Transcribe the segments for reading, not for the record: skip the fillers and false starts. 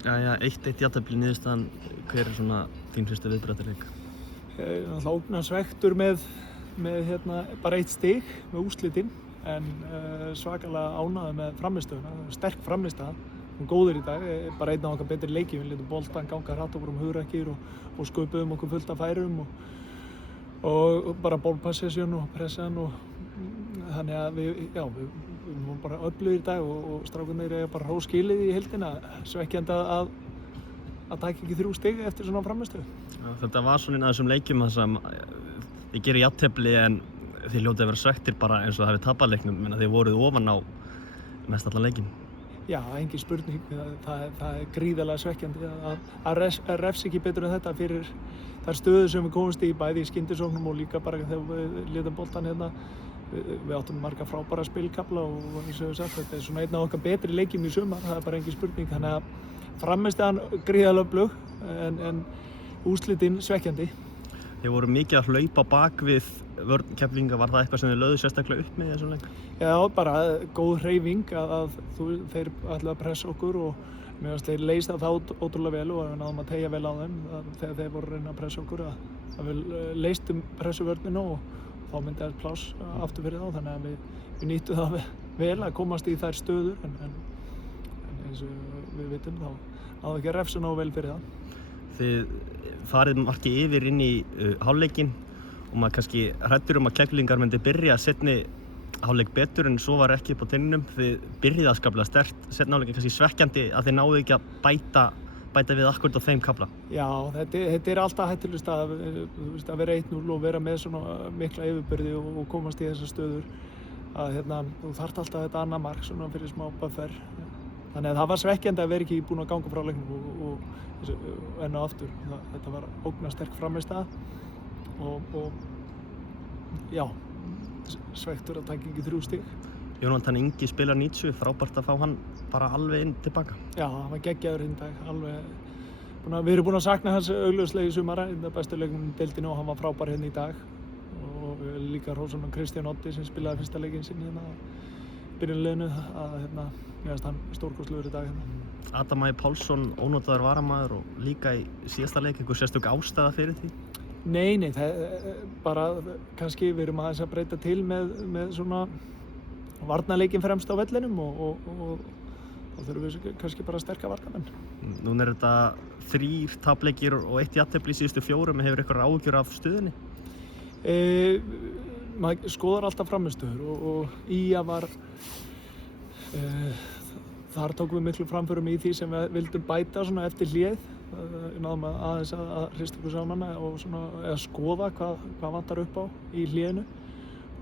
Jæja, 1-1 jafntefli niðurstaðan. Hver svona þín fyrstu viðbrögð eftir leik? Ég er náttúrulega ógnasvekktur með bara 1 stig með úrslitin en svakalega ánægður með frammistöðuna, sterk frammistaða og góður í dag, bara einn af okkar betri leikjum, við létum boltann ganga hratt og vorum hugrækir og sköpuðum okkur fullt af færum og bara ballpossession og pressan og þannig að við vorum bara öflugir í dag og strákarnir eiga bara hrós skilið í heildina, svekkjandi að taka ekki 3 stig eftir svona frammistöðu. Þetta var svona einn af þessum leikjum þar sem þið gerir jafntefli en þið hljótið að vera svekktir bara eins og það hefði tapað leiknum, menn að þið voruð ofan á mest allan leikinn. Já, engin spurning. Það er gríðarlega svekkjandi að refsa ekki betur en þetta fyrir þær stöður sem við komumst í bæði í skyndisóknum og líka bara þegar við létum boltann hérna. Við áttum marga frábæra spilkafla og eins og við sagt, þetta er svona einn af okkar betri leikjum í sumar, það er bara engin spurning. Þannig að frammistaðan gríðarlega öflug en úrslitin svekkjandi. Þið voru mikið að hlaupa bak við vörn Keflvíkinga, var það eitthvað sem þið lögðu sérstaklega upp með í þessum leik? Já, bara góð hreyfing að þeir ætlaðu að pressa okkur og mér finnst þeir leysa það ótrúlega vel og við náðum að teygja vel á þeim þegar þeir voru að reyna að pressa okkur að við leystum pressuvörnina og þá myndi það pláss aftur fyrir þá, þannig að við nýttum það vel að komast í þær stöður en eins og við vitum þá náðu ekki að refsa nógu vel fyrir það. Þið farið markið yfir inn í hálfleikinn og maður kannski hræddur að Keflvíkingar myndi byrja seinni hálfleik betur en svo var ekki upp á teininum. Þið byrjið skaplega sterkt, seinni hálfleikin kannski svekkjandi að þið náðu ekki að bæta við akkurat á þeim kafla. Já, þetta er alltaf hættulegt að vera 1-0 og vera með svona mikla yfirbyrði og komast í þessar stöður að þú þarft alltaf þetta annað mark svona fyrir smá buffer. Þannig að það var svekkjandi að vera ekki búin að ganga frá leiknum og enn og aftur. Þetta var ógnarsterk frammistaða og já, svekktur að taka ekki 3 stig. Jónatan Ingi spilar 90, frábært að fá hann bara alveg inn tilbaka. Já, hann var geggjaður hinn dag, alveg. Við erum búin að sakna hans augljóslega í sumar, það bestu leiknum í deildinni og hann var frábær hérna í dag. Og líka Rósan og Kristján Oddi sem spilaði fyrsta leikinn sinn hérna byrjunarliðinu að mér finnst hann stórkostlegur í dag hérna. Adam Ægir Pálsson, ónotaður varamaður og líka í síðasta leik, einhver sérstök ástæða fyrir því? Nei, það bara kannski við erum aðeins að breyta til með svona varnarleikinn fremst á vellinum og þá þurfum við kannski bara að sterka varnarmenn. Núna er þetta 3 tapleikir og 1 jafntefli í síðustu 4, hefur ykkur áhyggjur af stöðunni? Maður skoðar alltaf frammistöður og Ía var þar tókum við miklu framförum í því sem við vildum bæta svona eftir hléð. Náðum aðeins að hrista okkur saman og svona skoða hvað vantar upp á í hléinu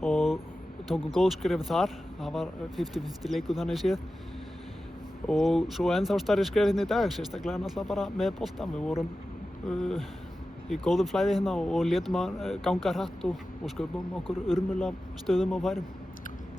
og tókum góð skref þar. Það var 50-50 leikur þannig séð og svo ennþá stærri skref hérna í dag, sérstaklega náttúrulega bara með boltann. Við vorum í góðum flæði hérna og létum að ganga hratt og sköpum okkur urmul af stöðum og færum.